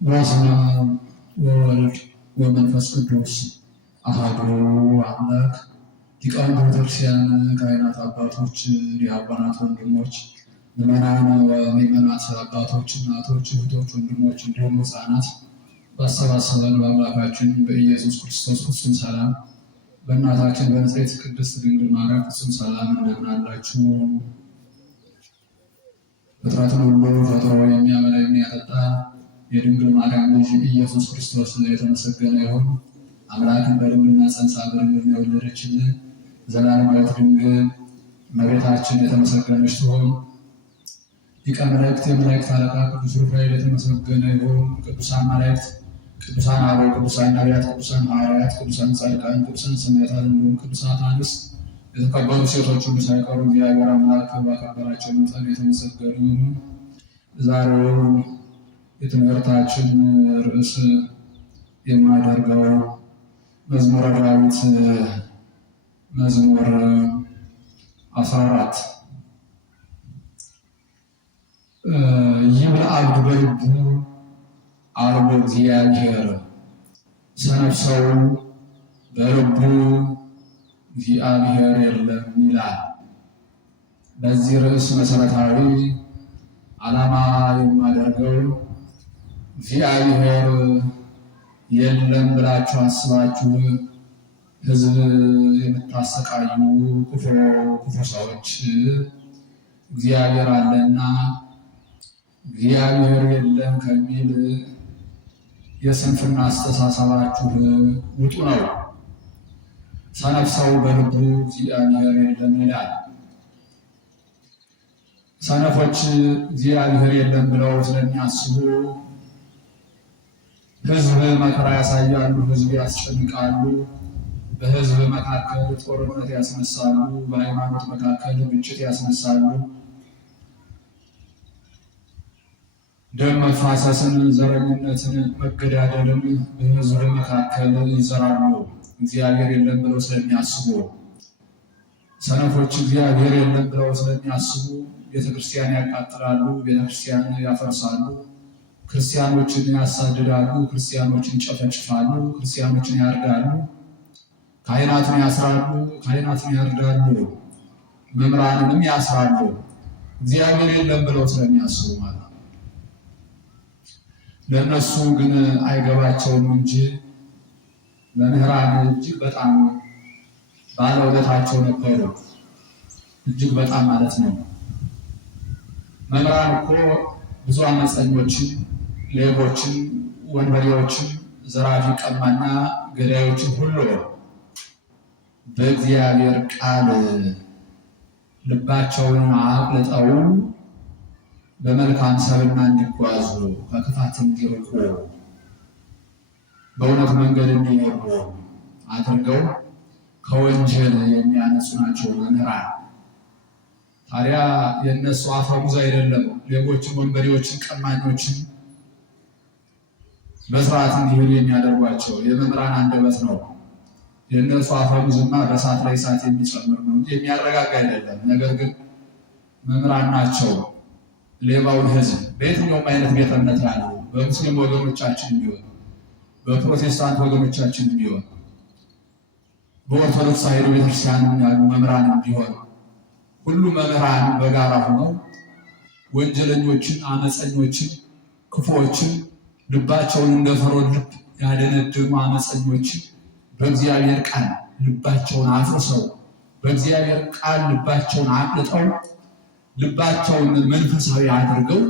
በስመ አብ ወወልድ ወመንፈስ ቅዱስ አሐዱ አምላክ። ሊቃውንተ ቤተክርስቲያን፣ ካህናት፣ አባቶች፣ ዲያቆናት፣ ወንድሞች፣ ምዕመናን ወምዕመናት፣ አባቶች፣ እናቶች፣ እህቶች፣ ወንድሞች እንዲሁም ሕፃናት ባሰባሰበን በአምላካችን በኢየሱስ ክርስቶስ ፍጹም ሰላም በእናታችን በንጽሕት ቅድስት ድንግል ማርያም ፍጹም ሰላም እንደምን አላችሁ? ፍጥረትን ሁሉ ፈጥሮ የሚያበላ የሚያጠጣ የድንግል ማርያም ልጅ ኢየሱስ ክርስቶስ የተመሰገነ ይሁን። አምላክን በድንግልና ጸንሳ በድንግልና የወለደችልን ዘላለማዊት ድንግል እመቤታችን የተመሰገነች ትሁን። ሊቀ መላእክት የመላእክት አለቃ ቅዱስ ሩፋኤል የተመሰገነ ይሁን። ቅዱሳን መላእክት፣ ቅዱሳን አበው፣ ቅዱሳን ነቢያት፣ ቅዱሳን ሐዋርያት፣ ቅዱሳን ጻድቃን፣ ቅዱሳን ሰማዕታት እንዲሁም ቅዱሳት አንስት የተከበሩ ሴቶች ሁሉ ሳይቀሩ እግዚአብሔር አምላክ ባከበራቸው መጠን የተመሰገኑ ይሁኑ። ዛሬው የትምህርታችን ርዕስ የማደርገው መዝሙረ ዳዊት መዝሙር 14 ይብል አብድ በልቡ አልቦ እግዚአብሔር፣ ሰነፍ ሰው በልቡ እግዚአብሔር የለም ይላል። በዚህ ርዕስ መሰረታዊ ዓላማ የማደርገው እግዚአብሔር የለም ብላችሁ አስባችሁ ሕዝብ የምታሰቃዩ ክፉ ሰዎች እግዚአብሔር አለና እግዚአብሔር የለም ከሚል የስንፍና አስተሳሰባችሁ ውጡ ነው። ሰነፍ ሰው በልቡ እግዚአብሔር የለም ይላል። ሰነፎች እግዚአብሔር የለም ብለው ስለሚያስቡ ሕዝብ መከራ ያሳያሉ፣ ሕዝብ ያስጨንቃሉ፣ በሕዝብ መካከል ጦርነት ያስነሳሉ፣ በሃይማኖት መካከል ግጭት ያስነሳሉ፣ ደም መፋሰስን፣ ዘረኝነትን፣ መገዳደልን በሕዝብ መካከል ይዘራሉ። እግዚአብሔር የለም ብለው ስለሚያስቡ ሰነፎች እግዚአብሔር የለም ብለው ስለሚያስቡ ቤተክርስቲያን ያቃጥላሉ፣ ቤተክርስቲያን ያፈርሳሉ፣ ክርስቲያኖችን ያሳድዳሉ፣ ክርስቲያኖችን ይጨፈጭፋሉ፣ ክርስቲያኖችን ያርዳሉ፣ ካህናትን ያስራሉ፣ ካህናትን ያርዳሉ፣ መምህራንንም ያስራሉ። እግዚአብሔር የለም ብለው ስለሚያስቡ ማለት ነው። ለእነሱ ግን አይገባቸውም እንጂ መምህራን እጅግ በጣም ባለውለታቸው ነበሩ። እጅግ በጣም ማለት ነው። መምህራን እኮ ብዙ አመፀኞችን፣ ሌቦችን፣ ወንበዴዎችን፣ ዘራፊ፣ ቀማኛ፣ ገዳዮችን ሁሉ በእግዚአብሔር ቃል ልባቸውን አቅልጠው በመልካም ሰብዕና እንዲጓዙ ከክፋት እንዲርቁ በእውነት መንገድ እንዲኖሩ አድርገው ከወንጀል የሚያነጹ ናቸው መምህራን። ታዲያ የእነሱ አፈሙዝ አይደለም ሌቦችን፣ ወንበዴዎችን፣ ቀማኞችን በስርዓት እንዲሄዱ የሚያደርጓቸው የመምህራን አንደበት ነው። የእነሱ አፈሙዝማ በእሳት ላይ እሳት የሚጨምር ነው እንጂ የሚያረጋጋ አይደለም። ነገር ግን መምህራን ናቸው ሌባውን ሕዝብ በየትኛውም አይነት ቤተ እምነት ያሉ በሙስሊም ወገኖቻችን ቢሆን፣ በፕሮቴስታንት ወገኖቻችን ቢሆን፣ በኦርቶዶክስ ተዋሕዶ ቤተክርስቲያን ያሉ መምህራን ቢሆን ሁሉ መምህራን በጋራ ሆነው ወንጀለኞችን፣ አመፀኞችን፣ ክፉዎችን ልባቸውን እንደ ፈርዖን ልብ ያደነደኑ አመፀኞችን በእግዚአብሔር ቃል ልባቸውን አፍርሰው በእግዚአብሔር ቃል ልባቸውን አቅልጠው ልባቸውን መንፈሳዊ አድርገው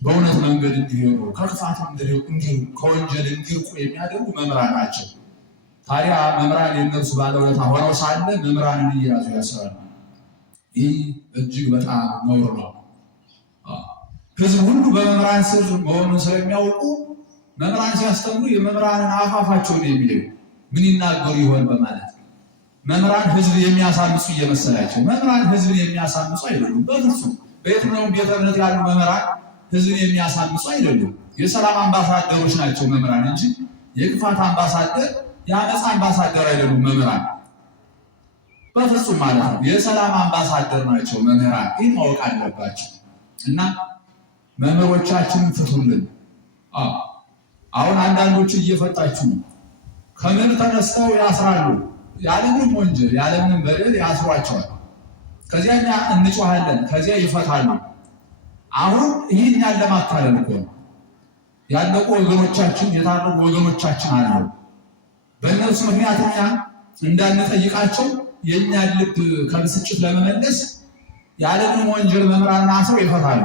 በእውነት መንገድ እንዲሄዱ ከክፋት እንዲርቁ ከወንጀል እንዲርቁ የሚያደርጉ መምህራን ናቸው። ታዲያ መምህራን የእነርሱ ባለውለታ ሆነው ሳለ መምህራንን እየያዙ ያስራሉ። ይህ እጅግ በጣም ነውር ነው። ሕዝብ ሁሉ በመምህራን ስር መሆኑን ስለሚያውቁ መምህራን ሲያስተምሩ የመምህራንን አፋፋቸውን የሚለው ምን ይናገሩ ይሆን በማለት መምህራን ሕዝብ የሚያሳምጹ እየመሰላቸው። መምህራን ሕዝብን የሚያሳምጹ አይደሉም በፍጹም። በየትኛውም ቤተ እምነት ያሉ መምህራን ሕዝብን የሚያሳምጹ አይደሉም። የሰላም አምባሳደሮች ናቸው መምህራን እንጂ የክፋት አምባሳደር፣ የአመፃ አምባሳደር አይደሉም መምህራን በፍጹም ማለት ነው። የሰላም አምባሳደር ናቸው መምህራን። ይህ ማወቅ አለባቸው እና መምህሮቻችንን ፍቱልን። አሁን አንዳንዶች እየፈታችሁ ነው። ከምን ተነስተው ያስራሉ? ያለምንም ወንጀል ያለምንም በደል ያስሯቸዋል። ከዚያ እኛ እንጮሃለን፣ ከዚያ ይፈታሉ። አሁን ይህን ያለ ማታለል እኮ ነው። ያለቁ ወገኖቻችን የታረቁ ወገኖቻችን አሉ። በእነሱ ምክንያት እኛ እንዳንጠይቃቸው የእኛን ልብ ከብስጭት ለመመለስ ያለምንም ወንጀል መምህራንን አስረው ይፈታሉ።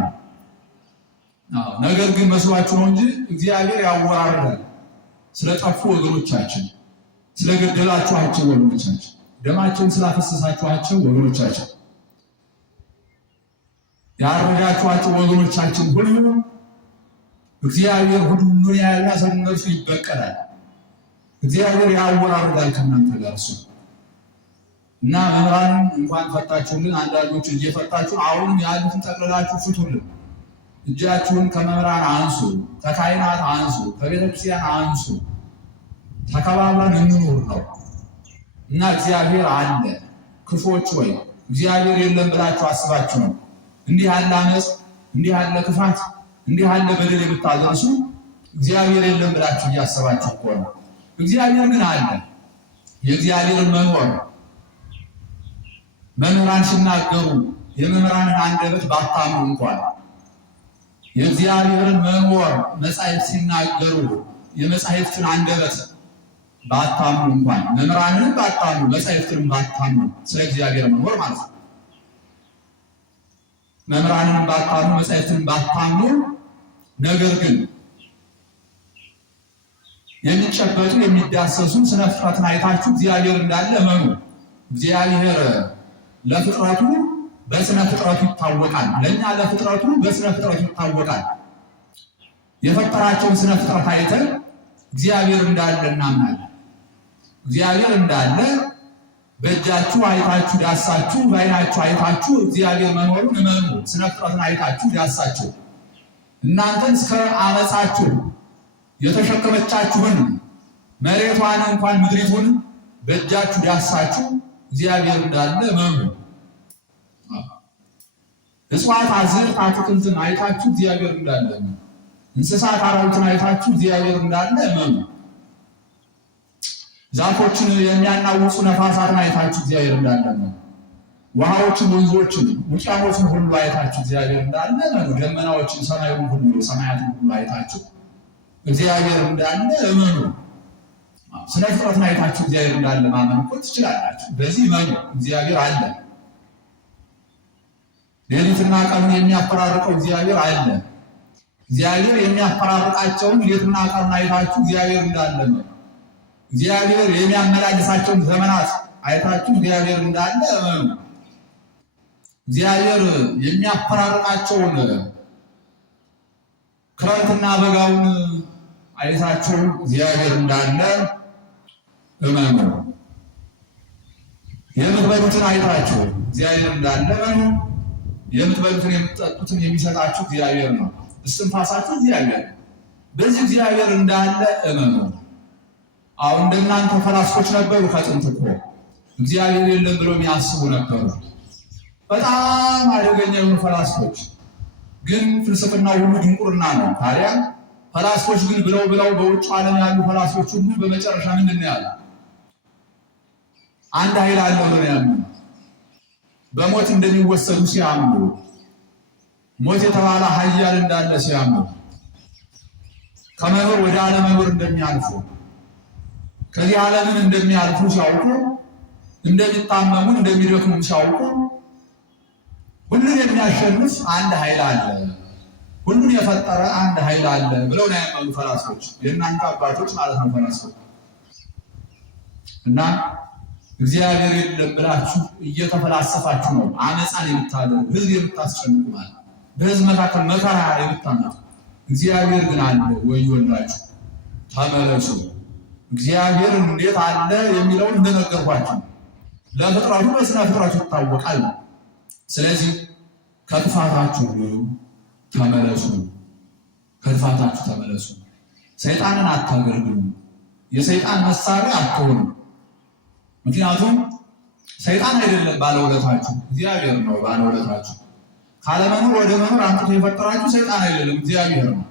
ነገር ግን መስሏችሁ ነው እንጂ እግዚአብሔር ያወራርዳል። ስለጠፉ ወገኖቻችን፣ ስለገደላችኋቸው ወገኖቻችን፣ ደማቸውን ስላፈሰሳችኋቸው ወገኖቻችን፣ ያረዳችኋቸው ወገኖቻችን ሁሉ እግዚአብሔር ሁሉን ያያልና ስለ እነርሱ ይበቀላል። እግዚአብሔር ያወራርዳል ከእናንተ ጋር እሱ እና መምህራን እንኳን ፈታችሁልን። አንዳንዶች እየፈታችሁ አሁንም ያሉትን ጠቅልላችሁ ፍቱልን። እጃችሁን ከመምህራን አንሱ፣ ከካህናት አንሱ፣ ከቤተክርስቲያን አንሱ። ተከባብረን እንኑር ነው እና እግዚአብሔር አለ። ክፎች ወይ እግዚአብሔር የለም ብላችሁ አስባችሁ ነው እንዲህ ያለ አመፅ፣ እንዲህ ያለ ክፋት፣ እንዲህ ያለ በደል የምታደርሱ እግዚአብሔር የለም ብላችሁ እያሰባችሁ እኮ ነው። እግዚአብሔር ግን አለ። የእግዚአብሔርን መኖር መምህራን ሲናገሩ የመምህራንን አንደበት ባታምኑ እንኳን የእግዚአብሔርን መኖር መጻሕፍት ሲናገሩ የመጻሕፍትን አንደበት ባታምኑ እንኳን መምህራንንም ባታምኑ መጻሕፍትንም ባታምኑ ስለ እግዚአብሔር መኖር ማለት ነው። መምህራንንም ባታምኑ መጻሕፍትንም ባታምኑ ነገር ግን የሚጨበጡ የሚዳሰሱ ስነ ፍጥረትን አይታችሁ እግዚአብሔር እንዳለ እመኑ። እግዚአብሔር ለፍጥረቱ በስነ ፍጥረቱ ይታወቃል። ለእኛ ለፍጥረቱ በስነ ፍጥረቱ ይታወቃል። የፈጠራቸውን ስነ ፍጥረት አይተን እግዚአብሔር እንዳለ እናምናለን። እግዚአብሔር እንዳለ በእጃችሁ አይታችሁ ዳሳችሁ፣ በዓይናችሁ አይታችሁ እግዚአብሔር መኖሩን እመኑ። ስነ ፍጥረትን አይታችሁ ዳሳችሁ እናንተን እስከ አመፃችሁ የተሸከመቻችሁን መሬቷን እንኳን ምድሪቱን በእጃችሁ ዳሳችሁ እግዚአብሔር እንዳለ እመኑ። እጽዋት፣ አዝርዕት፣ አትክልትን አይታችሁ እግዚአብሔር እንዳለ እመኑ። እንስሳት አራዊትን አይታችሁ እግዚአብሔር እንዳለ እመኑ። ዛፎችን የሚያናውጹ ነፋሳትን አይታችሁ እግዚአብሔር እንዳለ እመኑ። ውሃዎችን፣ ወንዞችን፣ ውቅያኖችን ሁሉ አይታችሁ እግዚአብሔር እንዳለ እመኑ። ደመናዎችን፣ ሰማዩን ሁሉ ሰማያትን ሁሉ አይታችሁ እግዚአብሔር እንዳለ እመኑ። ስነ ፍጥረትን አይታችሁ እግዚአብሔር እንዳለ ማመን እኮ ትችላላችሁ። በዚህ እመኑ፣ እግዚአብሔር አለ። ሌሊትና ቀኑን የሚያፈራርቀው እግዚአብሔር አለ። እግዚአብሔር የሚያፈራርቃቸውን ሌትና ቀኑን አይታችሁ እግዚአብሔር እንዳለ እመኑ። እግዚአብሔር የሚያመላልሳቸውን ዘመናት አይታችሁ እግዚአብሔር እንዳለ እመኑ። እግዚአብሔር የሚያፈራርቃቸውን ክረምትና በጋውን አይታችሁ እግዚአብሔር እንዳለ እመኑ። የምትበሉትን አይታችሁ እግዚአብሔር እንዳለ እመኑ። የምትበሉትን የምትጠጡትን የሚሰጣችሁ እግዚአብሔር ነው። እስትንፋሳችሁ እግዚአብሔር። በዚህ እግዚአብሔር እንዳለ እመኑ። አሁን እንደናንተ ፈላስፎች ነበሩ ከጥንት እኮ እግዚአብሔር የለም ብለው የሚያስቡ ነበሩ። በጣም አደገኛ የሆኑ ፈላስፎች። ግን ፍልስፍና ሁሉ ድንቁርና ነው። ታዲያ ፈላስፎች ግን ብለው በውጭ ዓለም ያሉ ፈላስፎች ሁሉ በመጨረሻ ምንድን ነው ያሉ? አንድ ኃይል አለው ነው ያሉት። በሞት እንደሚወሰዱ ሲያምኑ፣ ሞት የተባለ ኃያል እንዳለ ሲያምኑ፣ ከመኖር ወደ አለመኖር እንደሚያልፉ፣ ከዚህ ዓለምን እንደሚያልፉ ሲያውቁ፣ እንደሚታመሙ እንደሚደክሙ ሲያውቁ ሁሉን የሚያሸንፍ አንድ ኃይል አለ፣ ሁሉን የፈጠረ አንድ ኃይል አለ ብለው ነው ያመኑ ፈላስፎች። የእናንተ አባቶች ማለት ነው ፈላስፎች። እና እግዚአብሔር የለም ብላችሁ እየተፈላሰፋችሁ ነው አመፃን የምታደርጉ፣ ህዝብ የምታስጨንቁ ማለት በህዝብ መካከል መከራ የምታመጡ። እግዚአብሔር ግን አለ፣ ወዮላችሁ፣ ተመለሱ። እግዚአብሔር እንዴት አለ የሚለውን እንደነገርኳችሁ ለፍጥረቱ በስነ ፍጥረቱ ይታወቃል። ስለዚህ ከጥፋታችሁ ተመለሱ፣ ከጥፋታችሁ ተመለሱ። ሰይጣንን አታገልግሉ፣ የሰይጣን መሳሪያ አትሆኑ። ምክንያቱም ሰይጣን አይደለም ባለውለታችሁ፣ እግዚአብሔር ነው ባለውለታችሁ። ካለመኖር ወደ መኖር አምጥቶ የፈጠራችሁ ሰይጣን አይደለም፣ እግዚአብሔር ነው።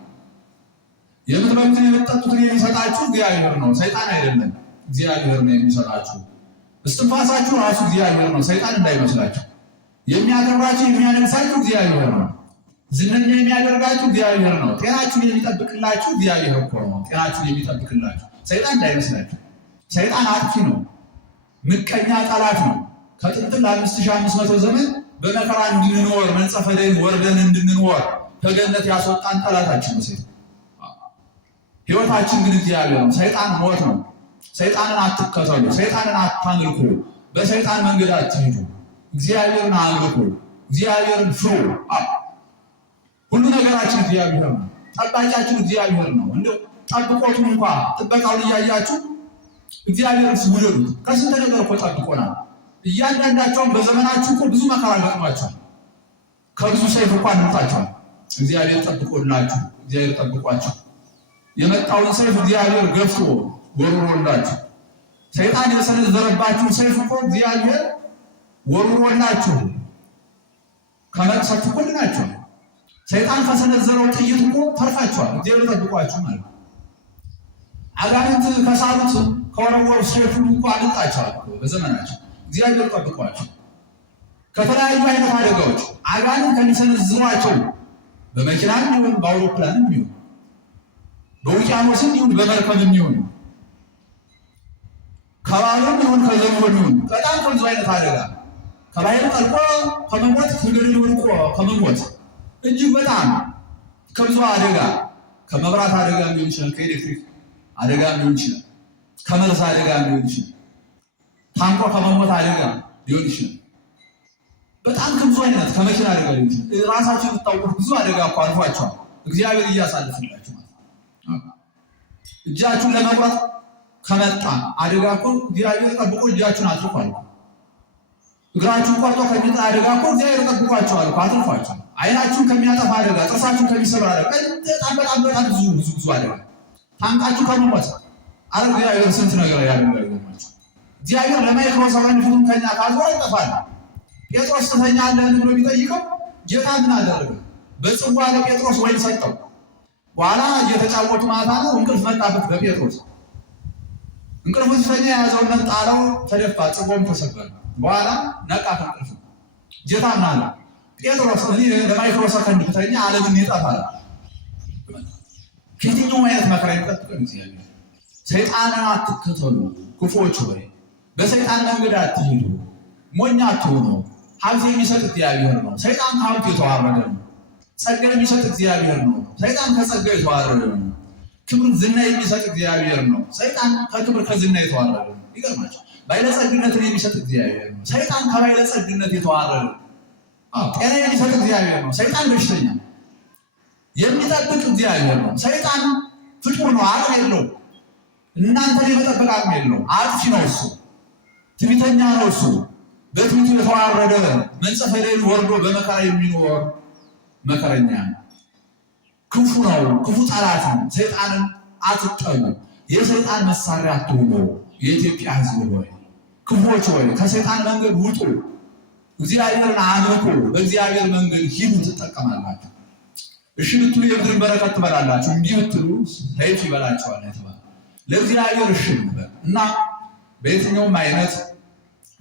የምትበሉትን የምትጠጡትን የሚሰጣችሁ እግዚአብሔር ነው፣ ሰይጣን አይደለም። እግዚአብሔር ነው የሚሰጣችሁ። እስትንፋሳችሁ ራሱ እግዚአብሔር ነው፣ ሰይጣን እንዳይመስላችሁ። የሚያከብራችሁ የሚያነግሳችሁ እግዚአብሔር ነው። ዝነኛ የሚያደርጋችሁ እግዚአብሔር ነው። ጤናችሁን የሚጠብቅላችሁ እግዚአብሔር እኮ ነው። ጤናችሁን የሚጠብቅላችሁ ሰይጣን እንዳይመስላችሁ። ሰይጣን አጥፊ ነው፣ ምቀኛ ጠላት ነው። ከጥንት ለ5500 ዘመን በመከራ እንድንኖር መንጸፈ ደይን ወርደን እንድንኖር ከገነት ያስወጣን ጠላታችን ነው ሰይጣን። ሕይወታችን ግን እግዚአብሔር ነው። ሰይጣን ሞት ነው። ሰይጣንን አትከተሉ፣ ሰይጣንን አታምልኩ፣ በሰይጣን መንገድ አትሄዱ። እግዚአብሔርን አምልኩ፣ እግዚአብሔርን ፍሩ። ሁሉ ነገራችን እግዚአብሔር ነው። ጠባቂያችን እግዚአብሔር ነው። እንደው ጠብቆቱን እንኳ ጥበቃውን እያያችሁ እግዚአብሔርን ውደዱት። ከስንት ነገር እኮ ጠብቆናል። እያንዳንዳቸውን በዘመናችሁ እኮ ብዙ መከራ ገጥሟቸዋል። ከብዙ ሰይፍ እንኳ እንምጣቸዋል። እግዚአብሔር ጠብቆላችሁ፣ እግዚአብሔር ጠብቋችሁ። የመጣውን ሰይፍ እግዚአብሔር ገፍቶ ወርውሮላችሁ። ሰይጣን የሰነዘረባችሁ ሰይፍ እኮ እግዚአብሔር ወርውሮላችሁ ከመቅሰፍት እኮ ድናችኋል። ሰይጣን ከሰነዘረው ጥይት እኮ ተርፋችኋል። እግዚአብሔር ጠብቋችሁ ማለት። አጋንንት ከሳሉት ከወረወሩ ሰይፍ እኮ አልጣችኋል በዘመናቸው። እግዚአብሔር ጠብቋችሁ ከተለያዩ አይነት አደጋዎች አጋንንት ከሚሰነዝሯቸው በመኪናም ይሁን በአውሮፕላንም ይሁን በውቅያኖስም ይሁን በመርከብም ይሁን ከባህርም ይሁን ከዘንጎም ይሁን በጣም ከብዙ አይነት አደጋ ከባህር ጠልቆ ከመሞት ከገደል ወድቆ ከመሞት እጅግ በጣም ከብዙ አደጋ ከመብራት አደጋ ሊሆን ይችላል፣ ከኤሌክትሪክ አደጋ ሊሆን ይችላል፣ ከመርዝ አደጋ ሊሆን ይችላል፣ ታንቆ ከመሞት አደጋ ሊሆን ይችላል። በጣም ከብዙ አይነት ከመኪና አደጋ ሊሆን ይችላል። ራሳችሁ የምታውቁት ብዙ አደጋ እኮ አልፏቸዋል። እግዚአብሔር እያሳለፍላችሁ ማለት እጃችሁን ለመቁረጥ ከመጣ አደጋ እኮ እግዚአብሔር ጠብቆ እጃችሁን አትርፏል። እግራችሁን ቆርጦ ከሚጣ አደጋ እኮ እግዚአብሔር ጠብቋችኋል፣ አትርፏችኋል። አይናችሁን ከሚያጠፋ አደጋ፣ ጥርሳችሁን ከሚሰብር አደጋ በጣም ብዙ አደጋ ታንቃችሁ ከመሞት አረ እግዚአብሔር ስንት ነገር ያደርጋችሁ። እግዚአብሔር ለማይክሮ ሰከንድ ፊቱን ከኛ ካዞረ ይጠፋል። ጴጥሮስ ትተኛለህን ብሎ ቢጠይቀው ጌታ ምን አደረገ? በጽዋ ለጴጥሮስ ወይን ሰጠው። በኋላ እየተጫወቱ ማታ ነው እንቅልፍ መጣበት በጴጥሮስ። እንቅልፉ ሲተኛ የያዘውን ጣለው፣ ተደፋ፣ ጽዋውም ተሰበረ። በኋላ ነቃ ከእንቅልፉ። ጌታ ምን አለ? ጴጥሮስ እኔ ለማይክሮ ሰከንድ ብተኛ ዓለምን ይጠፋል። ከየትኛውም አይነት መከራ ይጠብቀን እግዚአብሔር። ሰይጣንን አትከተሉ ክፉዎች ሆይ፣ በሰይጣን መንገድ አትሄዱ፣ ሞኝ አትሁኑ። ሀብት የሚሰጥ እግዚአብሔር ነው፣ ሰይጣን ከሀብት የተዋረደ ነው። ጸጋ የሚሰጥ እግዚአብሔር ነው፣ ሰይጣን ከጸጋ የተዋረደ ነው። ክብር ዝና የሚሰጥ እግዚአብሔር ነው፣ ሰይጣን ከክብር ከዝና የተዋረደ ነው። ይገርማቸው። ባለጸግነትን የሚሰጥ እግዚአብሔር ነው፣ ሰይጣን ከባለጸግነት የተዋረደ ነው። ጤና የሚሰጥ እግዚአብሔር ነው፣ ሰይጣን በሽተኛ የሚጠብቅ እግዚአብሔር ነው። ሰይጣን ፍጡር ነው፣ አቅም የለውም። እናንተን የመጠበቅ አቅም የለውም። አጥፊ ነው እሱ፣ ትዕቢተኛ ነው እሱ። በትዕቢቱ የተዋረደ መንጸፈ ደይን ወርዶ በመከራ የሚኖር መከረኛ ነው። ክፉ ነው፣ ክፉ ጠላት ነው። ሰይጣንን አትጠሉ፣ የሰይጣን መሳሪያ አትሁኑ። የኢትዮጵያ ሕዝብ ሆይ፣ ክፉዎች ሆይ ከሰይጣን መንገድ ውጡ፣ እግዚአብሔርን አምልኩ፣ በእግዚአብሔር መንገድ ሂዱ፣ ትጠቀማላችሁ። እሺ ብትሉ የምድርን በረከት ትበላላችሁ፣ እንዲህ ብትሉ ሰይፍ ይበላችኋል የተባለ ለእግዚአብሔር እሺ እንበል እና በየትኛውም አይነት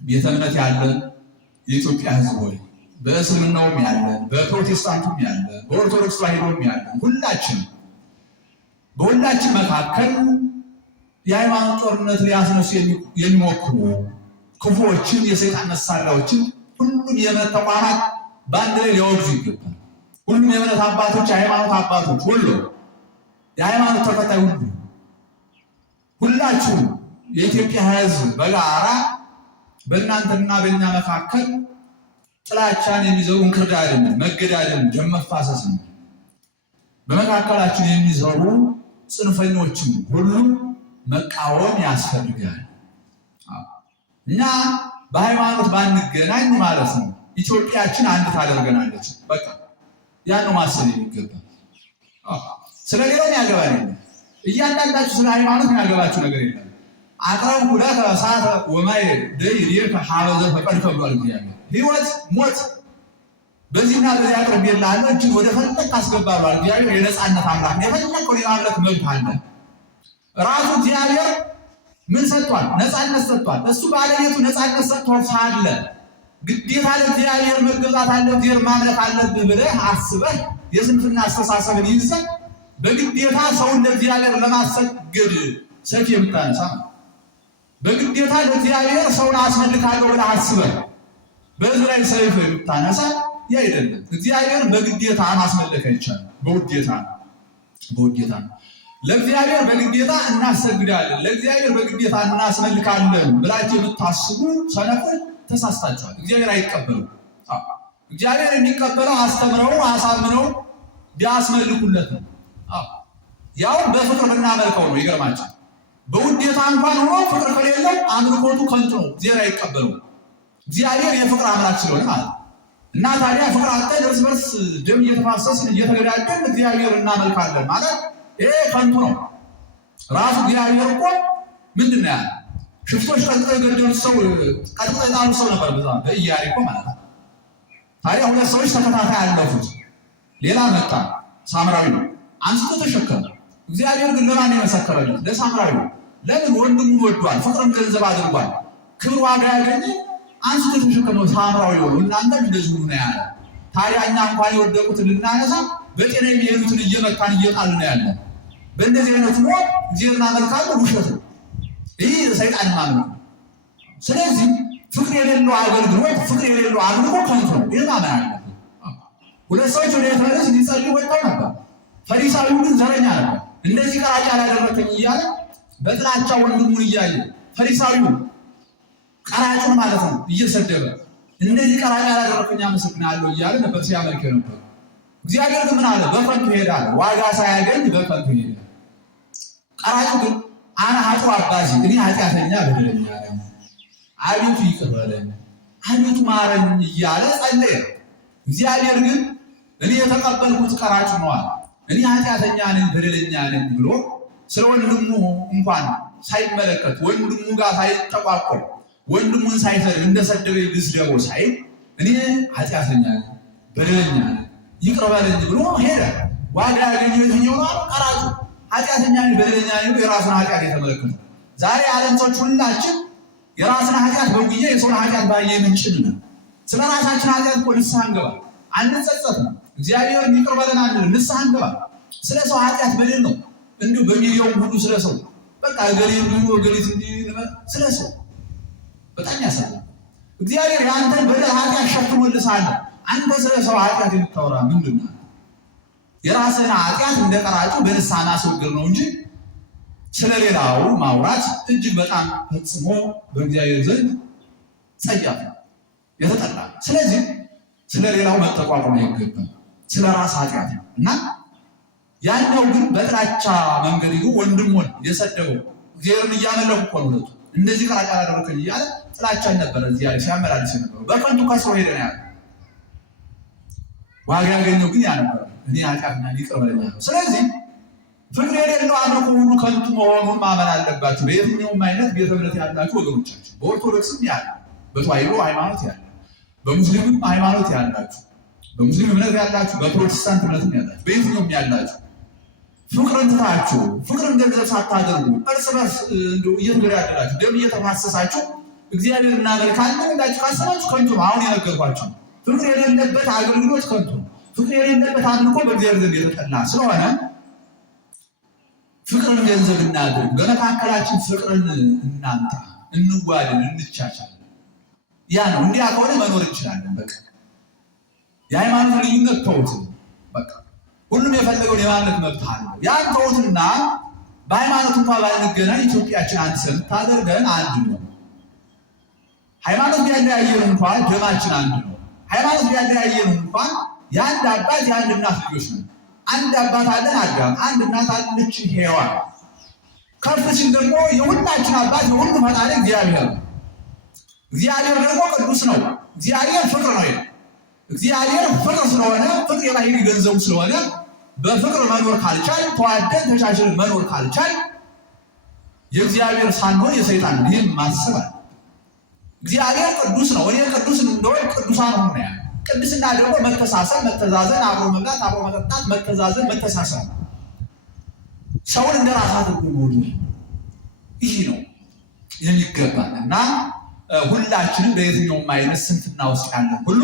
ቤተ እምነት ያለን የኢትዮጵያ ሕዝብ ሆይ በእስልምናውም ያለን በፕሮቴስታንቱም ያለን በኦርቶዶክስ ተዋሕዶም ያለን በሁላችን መካከል የሃይማኖት ጦርነት ሊያስነሱ የሚሞክሩ ክፉዎችን የሰይጣን መሳሪያዎችን ሁሉም የእምነት ተቋማት በአንድ ላይ ሊያወግዙ ይገባል። ሁሉም የእምነት አባቶች፣ የሃይማኖት አባቶች ሁሉ የሃይማኖት ተከታይ ሁላችሁም የኢትዮጵያ ሕዝብ በጋራ በእናንተና በእኛ መካከል ጥላቻን የሚዘሩ እንክርዳድን፣ መገዳደልን፣ ደም መፋሰስን በመካከላችን የሚዘሩ ጽንፈኞችን ሁሉ መቃወም ያስፈልጋል። እኛ በሃይማኖት ባንገናኝ ማለት ነው ኢትዮጵያችን አንድ ታደርገናለች። በቃ ያን ነው ማሰብ የሚገባ። ስለሌላው ያገባል የለም። እያንዳንዳችሁ ስለ ሃይማኖት ያገባችሁ ነገር የለም። አቅረብ ሁለት ሰዓት ወማይ ደይ ዲር ሀበዘ ፈቀድ ተብሏል። እግዚአብሔር ሕይወት ሞት በዚህና በዚያ አቅርቤልሃለሁ እጅ ወደ ፈለክ አስገባለሁ። እግዚአብሔር የነፃነት አምላክ ነው። የፈለከውን የማምለክ መብት አለ። ራሱ እግዚአብሔር ምን ሰጥቷል? ነፃነት ሰጥቷል። እሱ ባለቤቱ ነፃነት ሰጥቷል ሳለ ግዴታ ለእግዚአብሔር መገዛት አለብህ፣ እግዚአብሔር ማምለክ አለብህ ብለህ አስበህ የስንፍና አስተሳሰብን ይዘህ በግዴታ ሰውን ለእግዚአብሔር ለማሰገድ ሰይፍ የምታነሳ በግዴታ ለእግዚአብሔር ሰውን አስመልካለሁ ብለህ አስበህ በዚህ ላይ ሰይፍ የምታነሳ ያ አይደለም። እግዚአብሔር በግዴታ ማስመለክ አይቻልም። በውዴታ ነው። ለእግዚአብሔር በግዴታ እናሰግዳለን፣ ለእግዚአብሔር በግዴታ እናስመልካለን ብላችሁ የምታስቡ ሰነፎች ተሳስታችኋል። እግዚአብሔር አይቀበለው። እግዚአብሔር የሚቀበለው አስተምረው አሳምነው ቢያስመልኩለት ነው። ያው በፍቅር ብናመልከው ነው። ይገርማችኋል። በውዴታ እንኳን ሆኖ ፍቅር ከሌለው አምልኮቱ ከንቱ ነው። እግዚአብሔር አይቀበለው። እግዚአብሔር የፍቅር አምላክ ስለሆነ ማለት እና ታዲያ ፍቅር አጥተን እርስ በርስ ደም እየተፋሰስን እየተገዳደን እግዚአብሔር እናመልካለን ማለት ይሄ ከንቱ ነው። ራሱ እግዚአብሔር እኮ ምንድን ነው ያለ? ሽፍቶች ቀጥቅጠው የገደሉት ሰው ቀጥቅጠው የጣሉት ሰው ነበር በኢያሪኮ ማለት ነው። ታዲያ ሁለት ሰዎች ተከታታይ ያለፉት፣ ሌላ መጣ፣ ሳምራዊ ነው፣ አንስቶ ተሸከመ። እግዚአብሔር ግን ለማን የመሰከረለት? ለሳምራዊ ነው። ለምን? ወንድሙን ወዷል፣ ፍቅርን ገንዘብ አድርጓል፣ ክብር ዋጋ ያገኘ አንስቶ ተሸከመው ሳምራዊ ነው። እናንተ እንደዚሁ ነው ያለ። ታዲያ እኛ እንኳን የወደቁትን ልናነሳ በጤና የሚሄዱትን እየመታን እየጣልን ነው ያለ። በእንደዚህ አይነት ሞት እግዚአብሔር እናመልካለን፣ ውሸት ነው። ይህ ሰይጣን ማለት ነው። ስለዚህ ፍቅር የሌለው አገልግሎት፣ ፍቅር የሌለው አምልኮ ከንቱ ነው። ይህ ማመን አለብን። ሁለት ሰዎች ወደ ቤተ መቅደስ ሊጸልዩ ወጥተው ነበር። ፈሪሳዊው ግን ዘረኛ ነበር። እንደዚህ ቀራጭ ያላደረከኝ እያለ በጥላቻ ወንድሙን እያየ ፈሪሳዊው ቀራጩን ማለት ነው እየሰደበ እንደዚህ ቀራጭ ያላደረከኝ አመሰግናለሁ እያለ ነበር ሲያመልክ ነበር። እግዚአብሔር ግን ምን አለ? በከንቱ ይሄዳል፣ ዋጋ ሳያገኝ በከንቱ ይሄዳል። ቀራጩ ግን አነ ኃጥእ አባዚ፣ እኔ ኃጢአተኛ በደለኛ ነኝ፣ አቤቱ ይቅር በለኝ፣ አቤቱ ማረኝ እያለ ጸለየ። እግዚአብሔር ግን እኔ የተቀበልኩት ቀራጭ ነዋል፣ እኔ ኃጢአተኛ ነኝ በደለኛ ነኝ ብሎ ስለ ወንድሙ እንኳን ሳይመለከት ወንድሙ ጋር ሳይጠቋቆም ወንድሙን ሳይሰድ እንደሰደበ ልስደበው ሳይ እኔ ኃጢአተኛ ነኝ በደለኛ ነኝ ይቅር በለኝ ብሎ ሄደ። ዋጋ ያገኘው የትኛው ነው? ቀራጩ። ኃጢአተኛ ነኝ በደለኛ ነኝ የራሱን ኃጢአት የተመለከተ። ዛሬ ዓለም ሰዎች ሁላችን የራስን ኃጢአት በጉያ የሰውን ኃጢአት ባየ ምንጭን ነው። ስለ ራሳችን ኃጢአት እኮ ንስሐ እንገባ አንጸጸትም። እግዚአብሔር ይቅር በለን አንል፣ ንስሐ እንገባ። ስለ ሰው ኃጢአት በደል ነው እንዲሁ በሚሊዮን ሁሉ ስለ ሰው በቃ እገሌ ብሎ እገሌት ስለ ሰው በጣም ያሳዝናል። እግዚአብሔር ያንተን በደል ኃጢአት ሸፍኖልሳል። አንተ ስለ ሰው ኃጢአት የምታወራ ምንድን ነው? የራስህን ኃጢአት እንደ ቀራጩ በንስሐ ማስወገድ ነው እንጂ ስለሌላው ማውራት እጅግ በጣም ፈጽሞ በእግዚአብሔር ዘንድ ጸያፍ ነው፣ የተጠላ። ስለዚህ ስለሌላው መጠቋቋም አይገባም። ስለ ራስ ኃጢአት ነው እና ያኛው ግን በጥላቻ መንገድ ይዞ ወንድሙን የሰደበው እግዚአብሔርን እያመለኩ እኮ ነው። ሁለቱ እንደዚህ ቀራጭ አላደረከኝ እያለ ጥላቻን ነበረ እዚያ ሲያመላልስ ነበረው። በከንቱ ከስሮ ሄደ ነው ያለ። ዋጋ ያገኘው ግን ያ ነበረ፣ እኔ ኃጢአትና ይቅር በለኝ ነው። ስለዚህ ፍቅር የሌለው አምልኮ ሁሉ ከንቱ መሆኑን ማመን አለባችሁ። በየትኛውም አይነት ቤተ እምነት ያላችሁ ወገኖቻችን፣ በኦርቶዶክስም ያለ፣ በተዋሕዶ ሃይማኖት ያለ፣ በሙስሊምም ሃይማኖት ያላችሁ፣ በሙስሊም እምነት ያላችሁ፣ በፕሮቴስታንት እምነትም ያላችሁ፣ በየትኛውም ያላችሁ ፍቅርን ትታችሁ ፍቅርን ገንዘብ ሳታደርጉ እርስ በርስ እየተገዳደላችሁ ደም እየተፋሰሳችሁ እግዚአብሔር እናመልካለን እንዳችሁ ካሰባችሁ ከንቱ ነው። አሁን የነገርኳችሁ ፍቅር የሌለበት አገልግሎት ከንቱ ነው። ፍቅር የሌለበት አምልኮ በእግዚአብሔር ዘንድ የተጠላ ስለሆነ ፍቅርን ገንዘብ እናድርግ። በመካከላችን ፍቅርን እናምጣ፣ እንዋደድ፣ እንቻቻል። ያ ነው። እንዲያ ከሆነ መኖር እንችላለን። በቃ የሃይማኖት ልዩነት ተውት። በቃ ሁሉም የፈለገውን የማምለክ መብት አለው። ያን ተውትና በሃይማኖት እንኳን ባንገናኝ ኢትዮጵያችን አንድ ስለምታደርገን አንድ ነው። ሃይማኖት ቢያለያየን እንኳን ደማችን አንድ ነው። ሃይማኖት ቢያለያየን እንኳን የአንድ አባት የአንድ እናት ልጆች ነው። አንድ አባት አለን አዳም፣ አንድ እናት አለች ሔዋን። ከፍ ሲል ደግሞ የሁላችን አባት የሁሉ ፈጣሪ እግዚአብሔር ነው። እግዚአብሔር ደግሞ ቅዱስ ነው። እግዚአብሔር ፍቅር ነው። እግዚአብሔር ፍቅር ስለሆነ ፍቅር የባህሪ ገንዘቡ ስለሆነ በፍቅር መኖር ካልቻል፣ ተዋደን ተቻችለን መኖር ካልቻል የእግዚአብሔር ሳንሆን የሰይጣን ነው። ይህም ማሰብ አለ። እግዚአብሔር ቅዱስ ነው። እኔ ቅዱስ እንደሆነ ቅዱሳን ሆነ ቅድስና ደግሞ መተሳሰብ፣ መተዛዘን፣ አብሮ መብላት፣ አብሮ መጠጣት፣ መተዛዘን፣ መተሳሰብ፣ ሰውን እንደራስ አድርጎ መውደድ ይህ ነው የሚገባን እና ሁላችንም በየትኛውም አይነት ስንፍና ውስጥ ያለን ሁሉ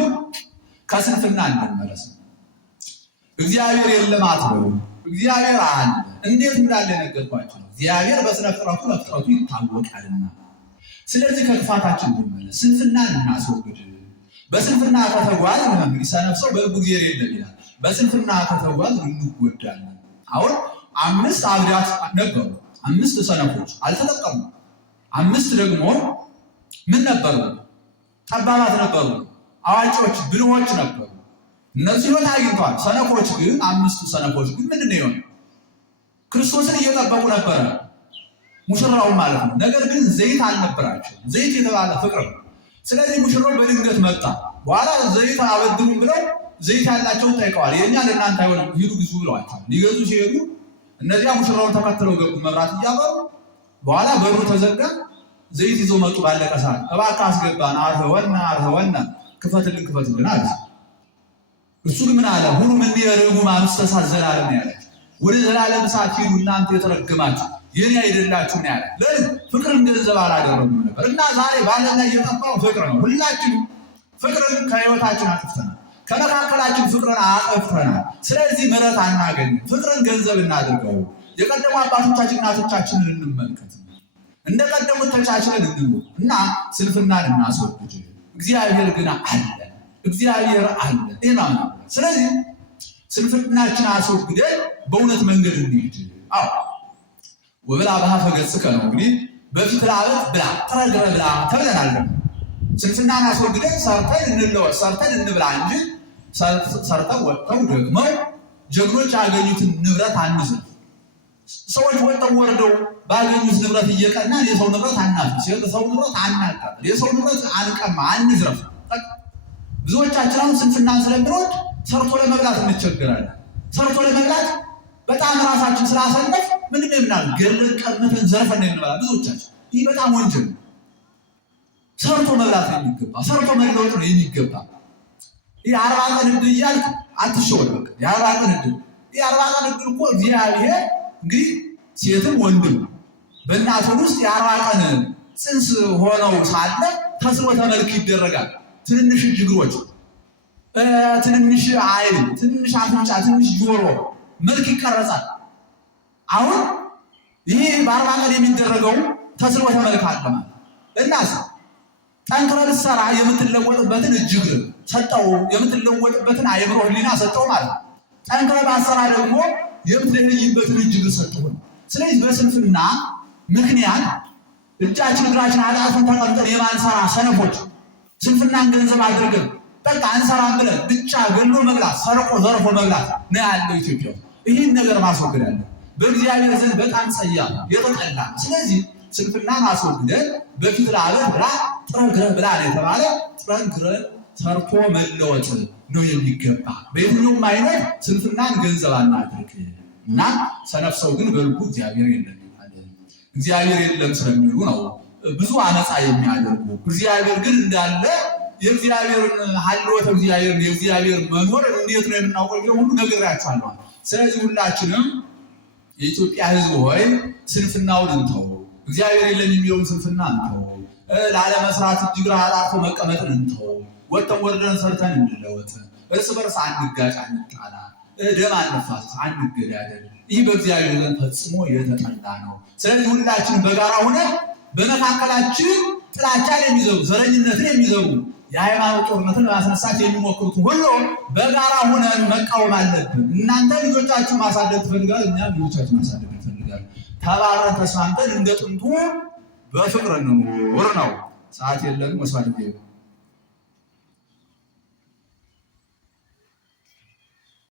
ከስንፍና እንመለስ። እግዚአብሔር የለም አትበሉ። እግዚአብሔር አለ። እንዴት እንዳለ ነገርኳችሁ። እግዚአብሔር በስነ ፍጥረቱ በፍጥረቱ ይታወቃልና፣ ስለዚህ ከክፋታችን እንመለስ፣ ስንፍናን እናስወግድ። በስንፍና ከተጓዝ እንግዲህ ሰነፍ ሰው በልቡ እግዚአብሔር የለም ይላል። በስንፍና ከተጓዝ እንጎዳለን። አሁን 5 አብዳት ነበሩ፣ 5 ሰነፎች አልተጠቀሙ። 5 ደግሞ ምን ነበሩ? ጠባባት ነበሩ፣ አዋቂዎች ብልሆች ነበሩ። እነሱ ሕይወት አግኝተዋል። ሰነፎች ግን 5 ሰነፎች ግን ምንድን ነው የሆነው? ክርስቶስን እየጠበቁ ነበረ፣ ሙሽራውን ማለት ነው። ነገር ግን ዘይት አልነበራቸው። ዘይት የተባለ ፍቅር ነው። ስለዚህ ሙሽራው በድንገት መጣ። በኋላ ዘይት አበድሩም ብለው ዘይት ያላቸውን ጠይቀዋል። የኛ ለእናንተ አይሆንም ሂዱ ግዙ ብለዋቸዋል። ሊገዙ ሲሄዱ እነዚያ ሙሽራውን ተከትለው ገቡ፣ መብራት እያበሩ። በኋላ በሩ ተዘጋ። ዘይት ይዘው መጡ። ባለቀ ሰዓት እባክህ አስገባን፣ አርህወና ክፈትልን አለ። እሱ ግን ምን አለ? ሁሉ ምን የርጉ ማምስተ እሳት ዘላለም ያለ፣ ወደ ዘላለም እሳት ሂዱ እናንተ የተረገማችሁ የኔ አይደላችሁ ነው ያለ። ለምን? ፍቅርን ገንዘብ አላደረጉም ነበር። እና ዛሬ ባለም ላይ የጠፋው ፍቅር ነው። ሁላችንም ፍቅርን ከህይወታችን አጥፍተናል። ከመካከላችን ፍቅርን አጥፍተናል። ስለዚህ ምሕረት አናገኝም። ፍቅርን ገንዘብ እናድርገው። የቀደሙ አባቶቻችን እናቶቻችንን እንመልከት። እንደ ቀደሙት ተቻችለን እንኑር እና ስንፍናን እናስወግድ። እግዚአብሔር ግን አለ፣ እግዚአብሔር አለ። ስለዚህ ስንፍናችን አስወግደን በእውነት መንገድ እንሂድ። ወብላ በሀፈ ገጽከ ነው እንግዲህ በፊት ላበት ብላ ተረግረ ብላ ተብለናል። ስንፍናን አስወግደን ሰርተን እንለወጥ፣ ሰርተን እንብላ እንጂ ሰርተው ወጥተው ደግሞ ጀግኖች ያገኙትን ንብረት አንዝም። ሰዎች ወጥተው ወርደው ባገኙት ንብረት እየቀናን የሰው ንብረት አናፍስ፣ የሰው ንብረት አናቃጥል፣ የሰው ንብረት አንቀማ፣ አንዝረፍ። ብዙዎቻችን አሁን ስንፍናን ስለምንወድ ሰርቶ ለመብላት እንቸገራለን። ሰርቶ ለመብላት በጣም ራሳችን ስላሰነፍ ምንድን ነው የምናለው? ገለን ቀርነትን ዘርፈን ነው የምንበላ ብዙዎቻችን። ይህ በጣም ወንጀል ነው። ሰርቶ መብላት ነው የሚገባ፣ ሰርቶ መለወጥ ነው የሚገባ። ይህ 40 ቀን ዕድል እያልክ አትሸወድ። በቃ የ40 ቀን ዕድል፣ ይህ 40 ቀን ዕድል እኮ እግዚአብሔር እንግዲህ ሴትም ወንድም በእናቱን ውስጥ የ40 ቀን ጽንስ ሆነው ሳለ ተስቦተ መልክ ይደረጋል። ትንንሽ እግሮች፣ ትንንሽ አይን፣ ትንንሽ አፍንጫ፣ ትንንሽ ጆሮ መልክ ይቀረጻል። አሁን ይሄ በ40 ቀን የሚደረገው ተስቦተ መልክ አለ ማለት እናስ ጠንክረህ ብትሰራ የምትለወጥበትን እጅግ ሰጠው፣ የምትለወጥበትን አእምሮ ሕሊና ሰጠው ማለት ነው። ጠንክረህ ባትሰራ ደግሞ የምትለይበትን እጅግ ሰጠው። ስለዚህ በስንፍና ምክንያት እጃችን እግራችን አጣጥፈን ተቀምጠን የማንሰራ ሰነፎች፣ ስንፍናን ገንዘብ አድርገን በቃ አንሰራም ብለን ብቻ ገሎ መብላት፣ ሰርቆ ዘርፎ መብላት ነው ያለው ኢትዮጵያ። ይህን ነገር ማስወገድ አለ። በእግዚአብሔር ዘንድ በጣም ጸያፍ የተጠላ። ስለዚህ ስንፍናን አስወግደን በፊት ላበት ብላ ጥረግረህ ብላ ነው የተባለ። ጥረግረህ ሰርቶ መለወጥ ነው የሚገባ። በየትኛውም አይነት ስንፍናን ገንዘብ አናድርግ እና ሰነፍ ሰው ግን በልቡ እግዚአብሔር የለም ይላል። እግዚአብሔር የለም ስለሚሉ ነው ብዙ አመፃ የሚያደርጉ። እግዚአብሔር ግን እንዳለ የእግዚአብሔርን ሀልወተ እግዚአብሔርን የእግዚአብሔር መኖር እንዴት ነው የምናውቀው ብለው ሁሉ ነግሬያችኋለሁ። ስለዚህ ሁላችንም የኢትዮጵያ ሕዝብ ሆይ ስንፍናውን እንተው። እግዚአብሔር የለም የሚለውን ስንፍና እንተው። ላለመስራት እጅግ አጣጥፎ መቀመጥን እንተው። ወጥተን ወርደን ሰርተን እንለወጥ። እርስ በርስ አንጋጭ፣ አንጣላ፣ ደም አንፋሰስ፣ አንገዳደል። ይህ በእግዚአብሔር ዘንድ ፈጽሞ የተጠላ ነው። ስለዚህ ሁላችንም በጋራ ሆነን በመካከላችን ጥላቻን የሚዘሩ ዘረኝነትን የሚዘሩ የሃይማኖት ጦርነትን ለማስነሳት የሚሞክሩትን ሁሉ በጋራ ሆነን መቃወም አለብን። እናንተ ልጆቻችሁን ማሳደግ ትፈልጋል፣ እኛ ልጆቻችን ማሳደግ እንፈልጋለን። ተባብረን ተስማምተን እንደ ጥንቱ በፍቅር እንኑር ነው። ሰዓት የለንም። መስዋዕት